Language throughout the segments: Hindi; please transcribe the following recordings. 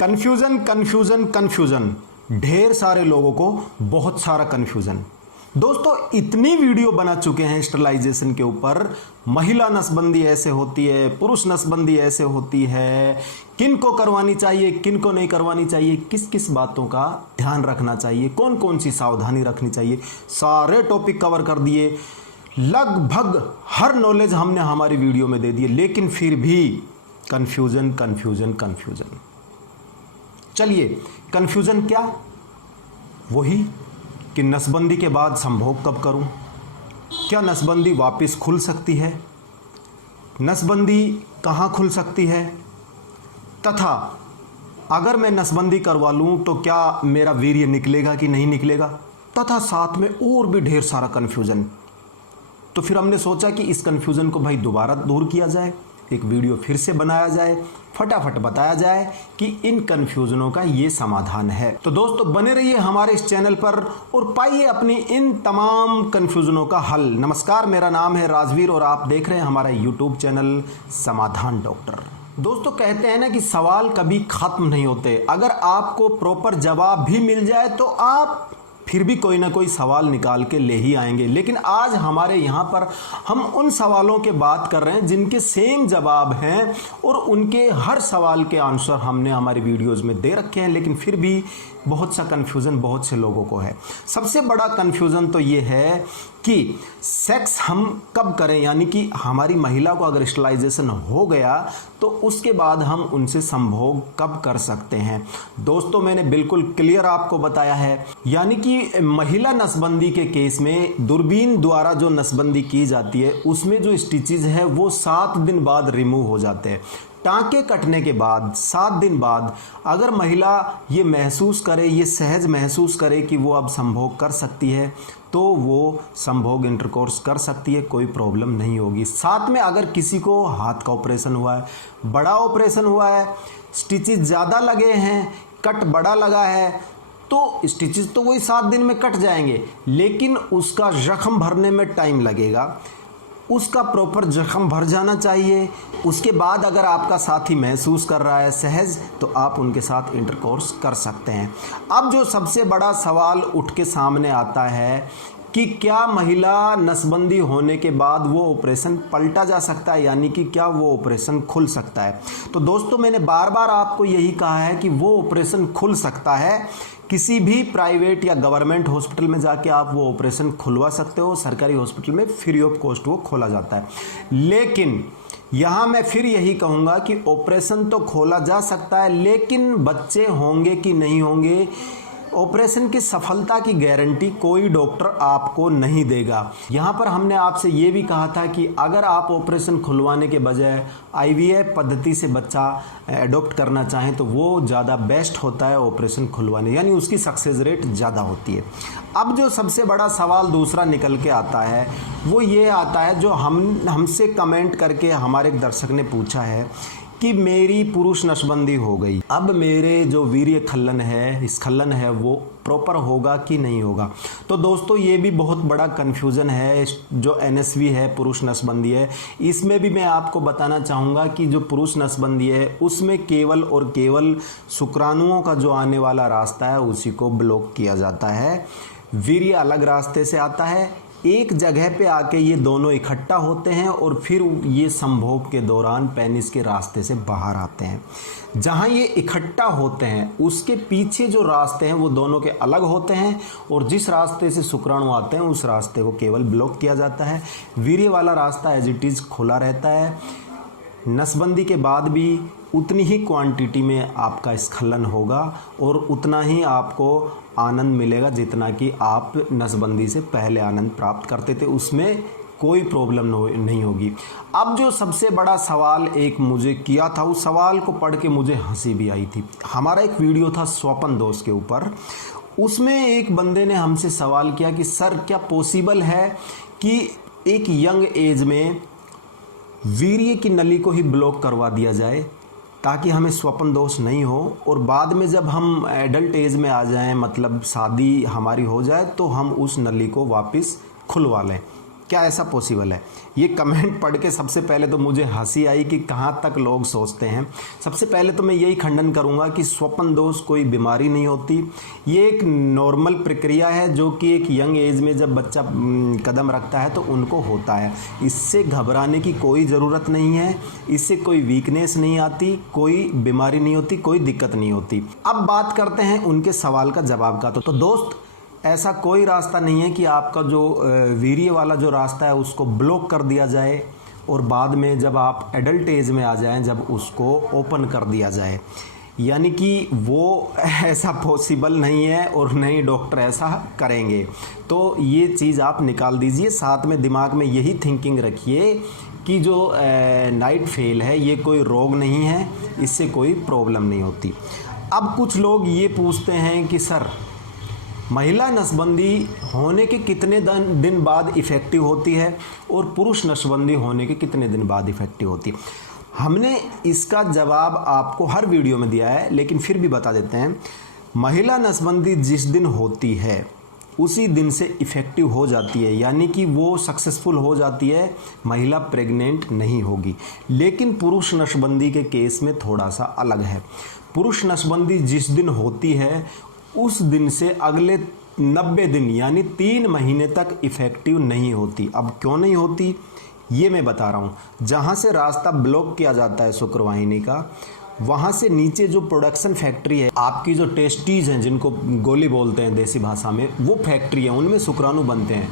कन्फ्यूज़न कन्फ्यूज़न कन्फ्यूज़न, ढेर सारे लोगों को बहुत सारा कन्फ्यूज़न। दोस्तों इतनी वीडियो बना चुके हैं स्टरलाइजेशन के ऊपर, महिला नसबंदी ऐसे होती है, पुरुष नसबंदी ऐसे होती है, किन को करवानी चाहिए किन को नहीं करवानी चाहिए, किस किस बातों का ध्यान रखना चाहिए, कौन कौन सी सावधानी रखनी चाहिए, सारे टॉपिक कवर कर दिए। लगभग हर नॉलेज हमने हमारी वीडियो में दे दिए, लेकिन फिर भी कन्फ्यूज़न कन्फ्यूज़न कन्फ्यूज़न। चलिए, कन्फ्यूज़न क्या? वही कि नसबंदी के बाद संभोग कब करूं? क्या नसबंदी वापस खुल सकती है? नसबंदी कहां खुल सकती है? तथा अगर मैं नसबंदी करवा लूं तो क्या मेरा वीर्य निकलेगा कि नहीं निकलेगा? तथा साथ में और भी ढेर सारा कन्फ्यूज़न। तो फिर हमने सोचा कि इस कन्फ्यूज़न को भाई दोबारा दूर किया जाए, एक वीडियो फिर से बनाया जाए, फटाफट बताया जाए कि इन कन्फ्यूज़नों का ये समाधान है। तो दोस्तों बने रहिए हमारे इस चैनल पर और पाइए अपनी इन तमाम कन्फ्यूज़नों का हल। नमस्कार, मेरा नाम है राजवीर और आप देख रहे हैं हमारा यूट्यूब चैनल समाधान डॉक्टर। दोस्तों कहते हैं ना कि सवाल कभी खत्म नहीं होते। अगर आपको प्रॉपर जवाब भी मिल जाए तो आप फिर भी कोई ना कोई सवाल निकाल के ले ही आएंगे। लेकिन आज हमारे यहाँ पर हम उन सवालों के बात कर रहे हैं जिनके सेम जवाब हैं और उनके हर सवाल के आंसर हमने हमारी वीडियोज़ में दे रखे हैं, लेकिन फिर भी बहुत सा कन्फ्यूज़न बहुत से लोगों को है। सबसे बड़ा कन्फ्यूज़न तो ये है कि सेक्स हम कब करें, यानी कि हमारी महिला को अगर स्टरलाइजेशन हो गया तो उसके बाद हम उनसे संभोग कब कर सकते हैं। दोस्तों मैंने बिल्कुल क्लियर आपको बताया है, यानी कि महिला नसबंदी के केस में दूरबीन द्वारा जो नसबंदी की जाती है उसमें जो स्टिचेज है वो 7 दिन बाद रिमूव हो जाते हैं। टाँके कटने के बाद 7 दिन बाद अगर महिला ये महसूस करे, ये सहज महसूस करे कि वो अब संभोग कर सकती है तो वो संभोग इंटरकोर्स कर सकती है, कोई प्रॉब्लम नहीं होगी। साथ में अगर किसी को हाथ का ऑपरेशन हुआ है, बड़ा ऑपरेशन हुआ है, स्टिचेस ज़्यादा लगे हैं, कट बड़ा लगा है, तो स्टिचेस तो वही 7 दिन में कट जाएंगे, लेकिन उसका जख्म भरने में टाइम लगेगा। उसका प्रॉपर जख्म भर जाना चाहिए। उसके बाद अगर आपका साथी महसूस कर रहा है सहज तो आप उनके साथ इंटरकोर्स कर सकते हैं। अब जो सबसे बड़ा सवाल उठ के सामने आता है कि क्या महिला नसबंदी होने के बाद वो ऑपरेशन पलटा जा सकता है, यानी कि क्या वो ऑपरेशन खुल सकता है। तो दोस्तों मैंने बार बार आपको यही कहा है कि वो ऑपरेशन खुल सकता है। किसी भी प्राइवेट या गवर्नमेंट हॉस्पिटल में जाके आप वो ऑपरेशन खुलवा सकते हो। सरकारी हॉस्पिटल में फ्री ऑफ कॉस्ट वो खोला जाता है। लेकिन यहाँ मैं फिर यही कहूँगा कि ऑपरेशन तो खोला जा सकता है, लेकिन बच्चे होंगे कि नहीं होंगे, ऑपरेशन की सफलता की गारंटी कोई डॉक्टर आपको नहीं देगा। यहाँ पर हमने आपसे ये भी कहा था कि अगर आप ऑपरेशन खुलवाने के बजाय आईवीएफ पद्धति से बच्चा एडॉप्ट करना चाहें तो वो ज़्यादा बेस्ट होता है ऑपरेशन खुलवाने, यानी उसकी सक्सेस रेट ज़्यादा होती है। अब जो सबसे बड़ा सवाल दूसरा निकल के आता है वो ये आता है, जो हमसे कमेंट करके हमारे एक दर्शक ने पूछा है कि मेरी पुरुष नसबंदी हो गई, अब मेरे जो वीर्य खल्लन है, स्खलन है, वो प्रॉपर होगा कि नहीं होगा। तो दोस्तों ये भी बहुत बड़ा कन्फ्यूज़न है। जो एनएसवी है, पुरुष नसबंदी है, इसमें भी मैं आपको बताना चाहूँगा कि जो पुरुष नसबंदी है उसमें केवल और केवल शुक्राणुओं का जो आने वाला रास्ता है उसी को ब्लॉक किया जाता है। वीर्य अलग रास्ते से आता है, एक जगह पे आके ये दोनों इकट्ठा होते हैं और फिर ये संभोग के दौरान पेनिस के रास्ते से बाहर आते हैं। जहाँ ये इकट्ठा होते हैं उसके पीछे जो रास्ते हैं वो दोनों के अलग होते हैं और जिस रास्ते से शुक्राणु आते हैं उस रास्ते को केवल ब्लॉक किया जाता है। वीर्य वाला रास्ता एज इट इज़ खुला रहता है। नसबंदी के बाद भी उतनी ही क्वांटिटी में आपका स्खलन होगा और उतना ही आपको आनंद मिलेगा जितना कि आप नसबंदी से पहले आनंद प्राप्त करते थे, उसमें कोई प्रॉब्लम नहीं होगी। अब जो सबसे बड़ा सवाल एक मुझे किया था, उस सवाल को पढ़ के मुझे हंसी भी आई थी। हमारा एक वीडियो था स्वपन दोष के ऊपर, उसमें एक बंदे ने हमसे सवाल किया कि सर क्या पॉसिबल है कि एक यंग एज में वीर्य की नली को ही ब्लॉक करवा दिया जाए ताकि हमें स्वप्न दोष नहीं हो और बाद में जब हम एडल्ट एज में आ जाएं, मतलब शादी हमारी हो जाए, तो हम उस नली को वापस खुलवा लें। क्या ऐसा पॉसिबल है? ये कमेंट पढ़ के सबसे पहले तो मुझे हंसी आई कि कहाँ तक लोग सोचते हैं। सबसे पहले तो मैं यही खंडन करूँगा कि स्वप्न दोष कोई बीमारी नहीं होती। ये एक नॉर्मल प्रक्रिया है जो कि एक यंग एज में जब बच्चा कदम रखता है तो उनको होता है। इससे घबराने की कोई ज़रूरत नहीं है, इससे कोई वीकनेस नहीं आती, कोई बीमारी नहीं होती, कोई दिक्कत नहीं होती। अब बात करते हैं उनके सवाल का जवाब का। तो दोस्त, ऐसा कोई रास्ता नहीं है कि आपका जो वीर्य वाला जो रास्ता है उसको ब्लॉक कर दिया जाए और बाद में जब आप एडल्ट एज में आ जाएं जब उसको ओपन कर दिया जाए, यानी कि वो ऐसा पॉसिबल नहीं है और नहीं डॉक्टर ऐसा करेंगे। तो ये चीज़ आप निकाल दीजिए। साथ में दिमाग में यही थिंकिंग रखिए कि जो नाइट फेल है ये कोई रोग नहीं है, इससे कोई प्रॉब्लम नहीं होती। अब कुछ लोग ये पूछते हैं कि सर, महिला नसबंदी होने के कितने दिन बाद इफ़ेक्टिव होती है और पुरुष नसबंदी होने के कितने दिन बाद इफ़ेक्टिव होती है? हमने इसका जवाब आपको हर वीडियो में दिया है, लेकिन फिर भी बता देते हैं। महिला नसबंदी जिस दिन होती है उसी दिन से इफ़ेक्टिव हो जाती है, यानी कि वो सक्सेसफुल हो जाती है, महिला प्रेग्नेंट नहीं होगी। लेकिन पुरुष नसबंदी के केस में थोड़ा सा अलग है। पुरुष नसबंदी जिस दिन होती है उस दिन से अगले 90 दिन यानी 3 महीने तक इफ़ेक्टिव नहीं होती। अब क्यों नहीं होती ये मैं बता रहा हूँ। जहाँ से रास्ता ब्लॉक किया जाता है शुक्रवाहिनी का, वहाँ से नीचे जो प्रोडक्शन फैक्ट्री है, आपकी जो टेस्टीज हैं जिनको गोली बोलते हैं देसी भाषा में, वो फैक्ट्री है, उनमें शुक्राणु बनते हैं,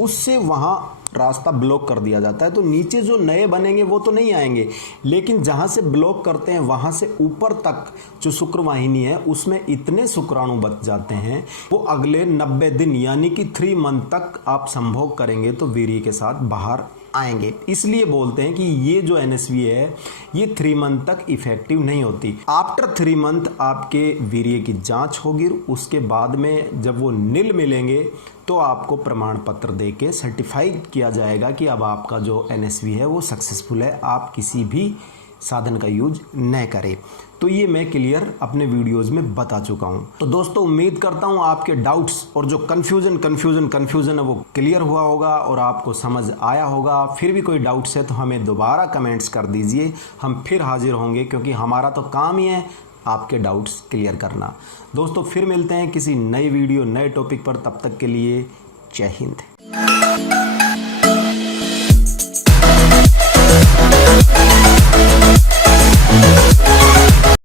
उससे वहाँ रास्ता ब्लॉक कर दिया जाता है। तो नीचे जो नए बनेंगे वो तो नहीं आएंगे, लेकिन जहाँ से ब्लॉक करते हैं वहाँ से ऊपर तक जो शुक्रवाहिनी है उसमें इतने शुक्राणु बच जाते हैं, वो अगले 90 दिन यानी कि 3 मंथ तक आप संभोग करेंगे तो वीर्य के साथ बाहर आएंगे। इसलिए बोलते हैं कि ये जो NSV है ये 3 मंथ तक इफ़ेक्टिव नहीं होती। आफ्टर 3 मंथ आपके वीर्य की जांच होगी, उसके बाद में जब वो नील मिलेंगे तो आपको प्रमाण पत्र देके सर्टिफाइड किया जाएगा कि अब आपका जो NSV है वो सक्सेसफुल है, आप किसी भी साधन का यूज न करें। तो ये मैं क्लियर अपने वीडियोस में बता चुका हूँ। तो दोस्तों, उम्मीद करता हूँ आपके डाउट्स और जो कन्फ्यूज़न है वो क्लियर हुआ होगा और आपको समझ आया होगा। फिर भी कोई डाउट्स है तो हमें दोबारा कमेंट्स कर दीजिए, हम फिर हाजिर होंगे, क्योंकि हमारा तो काम ही है आपके डाउट्स क्लियर करना। दोस्तों, फिर मिलते हैं किसी नई वीडियो नए टॉपिक पर। तब तक के लिए जय हिंद।